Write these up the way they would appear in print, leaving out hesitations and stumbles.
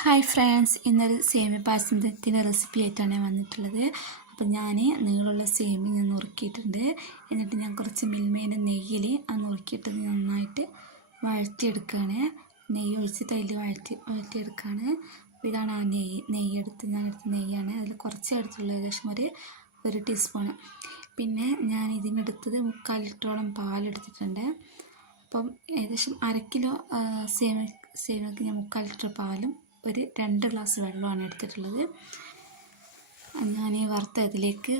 Hi friends, ഇന്നൊരു സേമിയ പായസത്തിൻ്റെ recipe ആയിട്ടാണ് ഞാൻ വന്നിട്ടുള്ളത്. അപ്പോൾ ഞാൻ നീളമുള്ള സേമിയ ഞാൻ നുറുക്കിയിട്ടുണ്ട്. എന്നിട്ട് ഞാൻ കുറച്ച് മിൽമേൻ്റെ നെയ്യിൽ ആ നുറുക്കിയിട്ട് നന്നായിട്ട് വഴറ്റിയെടുക്കുകയാണ്. നെയ്യ് ഒഴിച്ചിട്ട് അതിൽ വഴറ്റിയെടുക്കുകയാണ്. അപ്പോൾ ഇതാണ് ആ ഞാൻ എടുത്ത നെയ്യാണ്. അതിൽ കുറച്ച് എടുത്തുള്ള ഏകദേശം ഒരു ടീസ്പൂണ്. പിന്നെ ഞാൻ ഇതിനെടുത്തത് 3/4 ലിറ്ററോളം പാലെടുത്തിട്ടുണ്ട്. അപ്പം ഏകദേശം 1/2 കിലോ സേമിയക്ക് ഞാൻ 3/4 ലിറ്റർ പാലും 2 ഗ്ലാസ് വെള്ളമാണ് എടുത്തിട്ടുള്ളത്. ഞാൻ ഈ വറുത്തതിലേക്ക്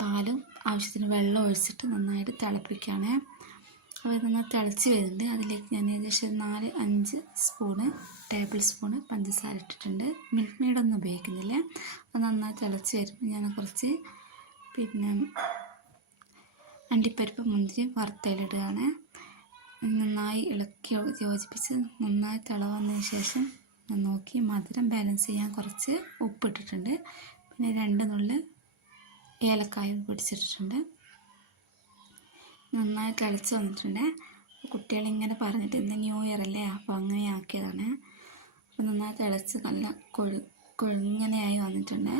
പാലും ആവശ്യത്തിന് വെള്ളം ഒഴിച്ചിട്ട് നന്നായിട്ട് തിളപ്പിക്കുകയാണ്. അപ്പോൾ ഇത് നന്നായി തിളച്ച് വരുന്നുണ്ട്. അതിലേക്ക് ഞാൻ ഏകദേശം 4-5 ടേബിൾ സ്പൂണ് പഞ്ചസാര ഇട്ടിട്ടുണ്ട്. മിൽക്ക് മെയ്ഡൊന്നും ഉപയോഗിക്കുന്നില്ല. അത് നന്നായി തിളച്ച് വരുമ്പോൾ ഞാൻ കുറച്ച് അണ്ടിപ്പരിപ്പ് മുന്തിരി വറുത്തതിലിടുകയാണ്. നന്നായി ഇളക്കി യോജിപ്പിച്ച് നന്നായി തിളവന്നതിന് ശേഷം ഞാൻ നോക്കി മധുരം ബാലൻസ് ചെയ്യാൻ കുറച്ച് ഉപ്പിട്ടിട്ടുണ്ട്. പിന്നെ 2 നുള്ളി ഏലക്കായും പൊടിച്ചിട്ടിട്ടുണ്ട്. നന്നായി തിളച്ച് വന്നിട്ടുണ്ട്. കുട്ടികളിങ്ങനെ പറഞ്ഞിട്ട് ഇന്ന് ന്യൂ ഇയർ അല്ലേ, അപ്പോൾ അങ്ങനെ ആക്കിയതാണ്. അപ്പോൾ നന്നായി തിളച്ച് നല്ല കൊഴുങ്ങനെയായി വന്നിട്ടുണ്ട്.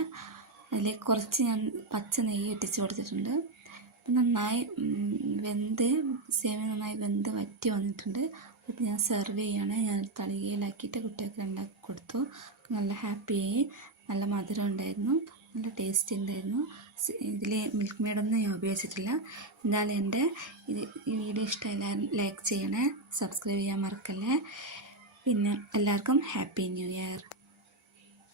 അതിലേക്ക് കുറച്ച് ഞാൻ പച്ച നെയ്യ് ഇട്ടിച്ച് കൊടുത്തിട്ടുണ്ട്. നന്നായി സേമിയ നന്നായി വെന്ത് വറ്റി വന്നിട്ടുണ്ട്. അപ്പോൾ ഞാൻ സെർവ് ചെയ്യാണ്. ഞാൻ തളികയിലാക്കിയിട്ട് കുട്ടികൾക്ക് 2 കൊടുത്തു. നല്ല ഹാപ്പിയായി. നല്ല മധുരം ഉണ്ടായിരുന്നു, നല്ല ടേസ്റ്റ് ഉണ്ടായിരുന്നു. ഇതിൽ മിൽക്ക് മെയ്ഡൊന്നും ഞാൻ ഉപയോഗിച്ചിട്ടില്ല. എന്തായാലും എൻ്റെ ഈ വീഡിയോ ഇഷ്ടമായി ലൈക്ക് ചെയ്യണേ, സബ്സ്ക്രൈബ് ചെയ്യാൻ മറക്കല്ലേ. പിന്നെ എല്ലാവർക്കും ഹാപ്പി ന്യൂ ഇയർ.